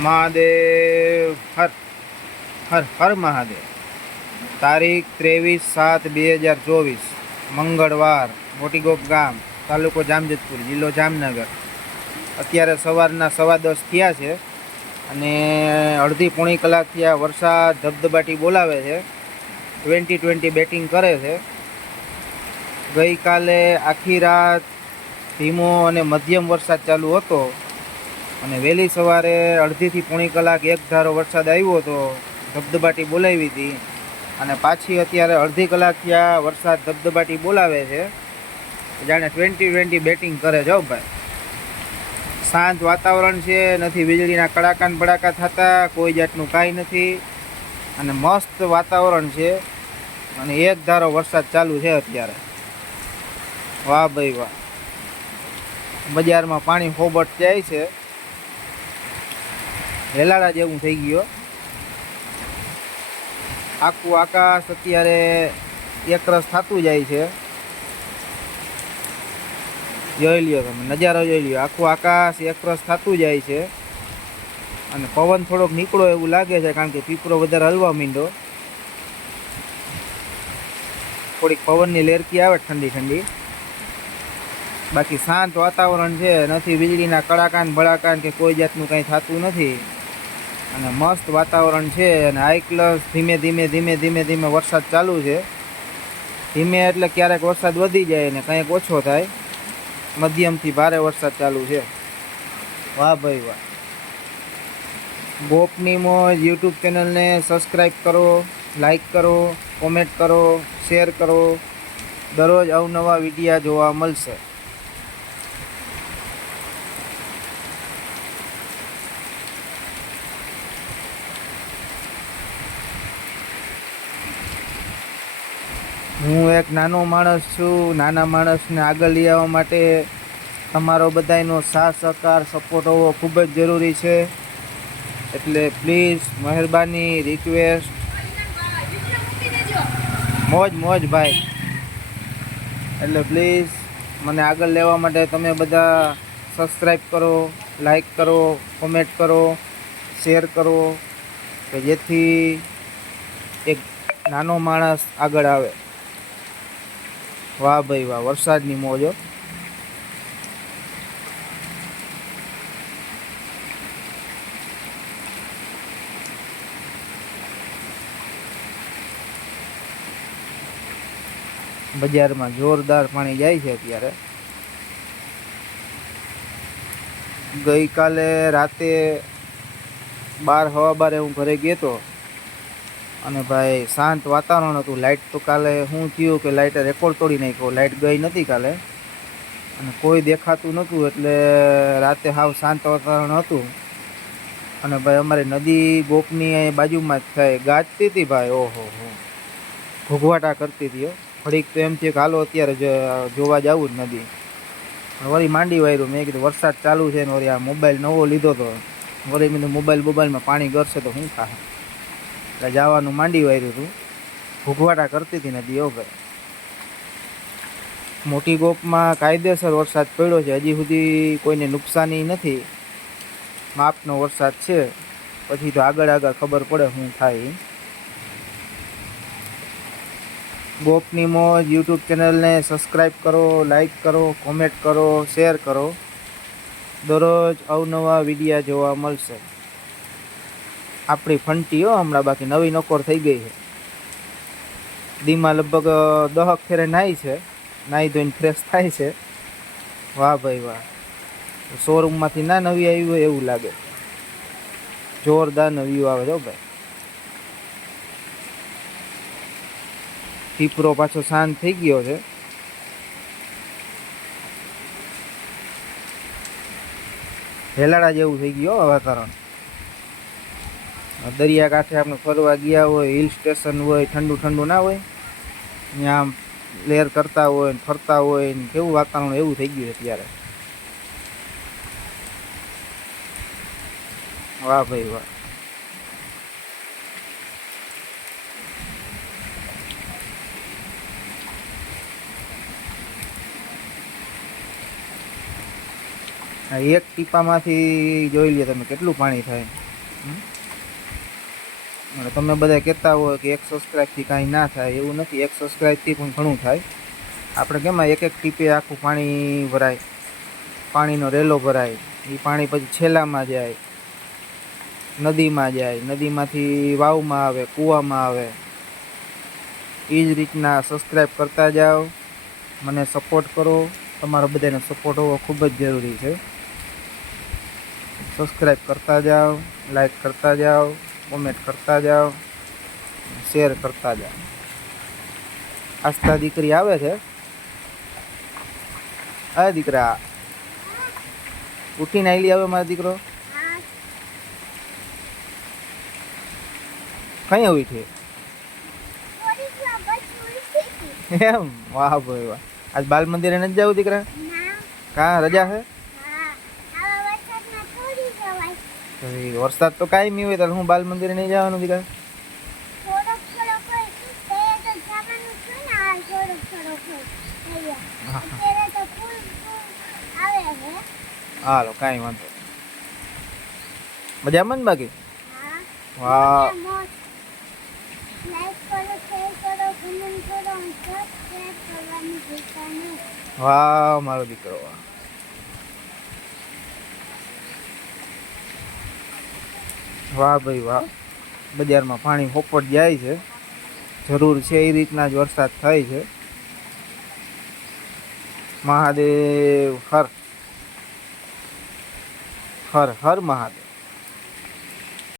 મહાદેવ. હર. હર હર મહાદેવ. તારીખ ત્રેવીસ સાત બે હજાર ચોવીસ, મંગળવાર, મોટીગોપ ગામ, તાલુકો જામજતપુર, જિલ્લો જામનગર. અત્યારે સવારના સવા દસ થયા છે અને અડધી પોણી કલાકથી આ વરસાદ ધબધબાટી બોલાવે છે. ટ્વેન્ટી ટ્વેન્ટી બેટિંગ કરે છે. ગઈકાલે આખી રાત ધીમો અને મધ્યમ વરસાદ ચાલુ હતો. અને વહેલી સવારે અડધીથી પોણી કલાક એક ધારો વરસાદ આવ્યો હતો ધબધબાટી બોલાવી હતી. અને પાછી અત્યારે અડધી કલાકથી આ વરસાદ ધબધબાટી બોલાવે છે. જાણે ટ્વેન્ટી ટ્વેન્ટી બેટિંગ કરે હો ભાઈ. શાંત વાતાવરણ છે, નથી વીજળીના કડાકાન બડાકા થતા, કોઈ જાતનું કાંઈ નથી. અને મસ્ત વાતાવરણ છે. અને એક ધારો વરસાદ ચાલુ છે અત્યારે. વાહ ભાઈ વાહ. બજારમાં પાણી ખોબટ જાય છે. રેલાડા જેવું થઈ ગયો આખું આકાશ અત્યારે એકરસ થતું જાય છે. જોઈ લ્યો તમે, નજારો જોઈ લ્યો. આખું આકાશ એકરસ થતું જાય છે. અને પવન થોડોક નીકળો એવું લાગે છે, કારણ કે પીપળો વધારે હલવા માંડ્યો. થોડીક પવનની લેરકી આવે ઠંડી ઠંડી. બાકી શાંત વાતાવરણ છે, નથી વીજળીના કડાકાન ભડાકાન કે કોઈ જાતનું કંઈ થતું નથી. અને મસ્ત વાતાવરણ છે અને આઈકલસ ક્લાસ ધીમે ધીમે ધીમે ધીમે ધીમે વરસાદ ચાલુ છે. ધીમે એટલે ક્યારેક વરસાદ વધી જાય ને કંઈક ઓછો થાય. મધ્યમથી ભારે વરસાદ ચાલુ છે. વાહ ભાઈ વાહ. ગોપની મોજ, યુટ્યુબ ચેનલને સબસ્ક્રાઈબ કરો લાઈક કરો કોમેન્ટ કરો શેર કરો. દરરોજ અવનવા વિડીયા જોવા મળશે. હું એક નાનો માણસ છું. નાના માણસને આગળ લઈ આવવા માટે તમારો બધાયનો સાથ, સહકાર સપોર્ટ હોવો ખૂબ જ જરૂરી છે. એટલે પ્લીઝ મહેરબાની રિક્વેસ્ટ મોજ મોજ ભાઈ. એટલે પ્લીઝ મને આગળ લેવા માટે તમે બધા સબસ્ક્રાઈબ કરો લાઈક કરો કોમેન્ટ કરો શેર કરો, કે જેથી એક નાનો માણસ આગળ આવે. વાહ ભાઈ વાહ, વરસાદની મોજો બજારમાં જોરદાર પાણી જાય છે અત્યારે. ગઈકાલે રાતે બાર હવા બારે હું ઘરે ગયો હતો અને ભાઈ, શાંત વાતાવરણ હતું. લાઇટ તો કાલે શું થયું કે લાઇટે રેકોર્ડ તોડી નાખ્યો. લાઇટ ગઈ નથી કાલે. અને કોઈ દેખાતું નહોતું એટલે રાતે હાવ શાંત વાતાવરણ હતું. અને ભાઈ, અમારી નદી ગોપની બાજુમાં જ થાય. ગાજતી હતી ભાઈ, ઓહો હો. ઘૂઘવાટા કરતી હતી ફળીક તો એમ થયું કે હાલો અત્યારે જોવા જવું જ નદી. વળી માંડી વાયરું. મેં કીધું, વરસાદ ચાલુ છે ને વળી આ મોબાઈલ નવો લીધો તો. વળી મેં મોબાઈલ મોબાઈલમાં પાણી ગરશે તો શું થાય એટલે જવાનું માંડી વાર્યું હતું ભૂગવાટા કરતી હતી નદી ઓ ભાઈ. મોટી ગોપમાં કાયદેસર વરસાદ પડ્યો છે. હજી સુધી કોઈને નુકસાની નથી. માપનો વરસાદ છે. પછી તો આગળ આગળ ખબર પડે શું થાય. ગોપની મોજ, યુટ્યુબ ચેનલને સબસ્ક્રાઈબ કરો લાઈક કરો, કોમેન્ટ કરો, શેર કરો. દરરોજ અવનવા વિડીયા જોવા મળશે. આપણી ફંટી હો, હમણાં બાકી નવી નકોર થઈ ગઈ છે. દીમાં લગભગ દહક ફેરે નાહી છે નાહી ધોઈને ફ્રેશ થાય છે. વાહ ભાઈ વાહ. શોરૂમમાંથી ના નવી આવી હોય એવું લાગે. જોરદાર નવી આવે છે ભાઈ. પીપરો પાછો શાંત થઈ ગયો છે. હેલાડા જેવું થઈ ગયું વાતાવરણ. દરિયાકાંઠે આપણે ફરવા ગયા હોય હિલ સ્ટેશન હોય, ઠંડુ ઠંડુ ના હોય, ત્યાં આમ લેર કરતા હોય ને ફરતા હોય, ને કેવું વાતાવરણ, એવું થઈ ગયું છે અત્યારે. વાહ ભાઈ વાહ. એક ટીપામાંથી જોઈ લ્યો તમે, કેટલું પાણી થાય. હમ? અને તમે બધા કહેતા હોય કે એક સબસ્ક્રાઈબથી કાંઈ ના થાય, એવું નથી. એક સબસ્ક્રાઈબથી પણ ઘણું થાય. આપણે કેમાં એક એક ટીપે આખું પાણી ભરાય. પાણીનો રેલો ભરાય. એ પાણી પછી છેલ્લામાં જાય. નદીમાં જાય. નદીમાંથી વાવમાં આવે, કૂવામાં આવે. એ જ રીતના સબસ્ક્રાઈબ કરતા જાઓ. મને સપોર્ટ કરો. તમારો બધાને સપોર્ટ હોવો ખૂબ જ જરૂરી છે. સબસ્ક્રાઈબ કરતા જાઓ લાઈક કરતા જાઓ. કોમેન્ટ કરતા જાઓ શેર કરતા જાઓ આસ્થા દીકરી આવે છે આ દીકરા ઉઠીને આવેલી આવે મારો દીકરો કઈ આવી છે એમ વાહ ભાઈ વાહ આજ બાલ મંદિરે નથી જવું દીકરા કા રજા છે તો એ વરસાદ તો કાંઈ હોય તો હું બાલ મંદિરે નહીં જવાનું દીકરા હાલો, કાંઈ વાંધો. મજામાં ને બાકી? વાહ. વાહ, મારો દીકરો, વાહ. વાહ ભાઈ વાહ. બજારમાં પાણી હોપટ જાય છે. જરૂર છે એ રીતના જ વરસાદ થાય છે. મહાદેવ, હર. હર હર મહાદેવ.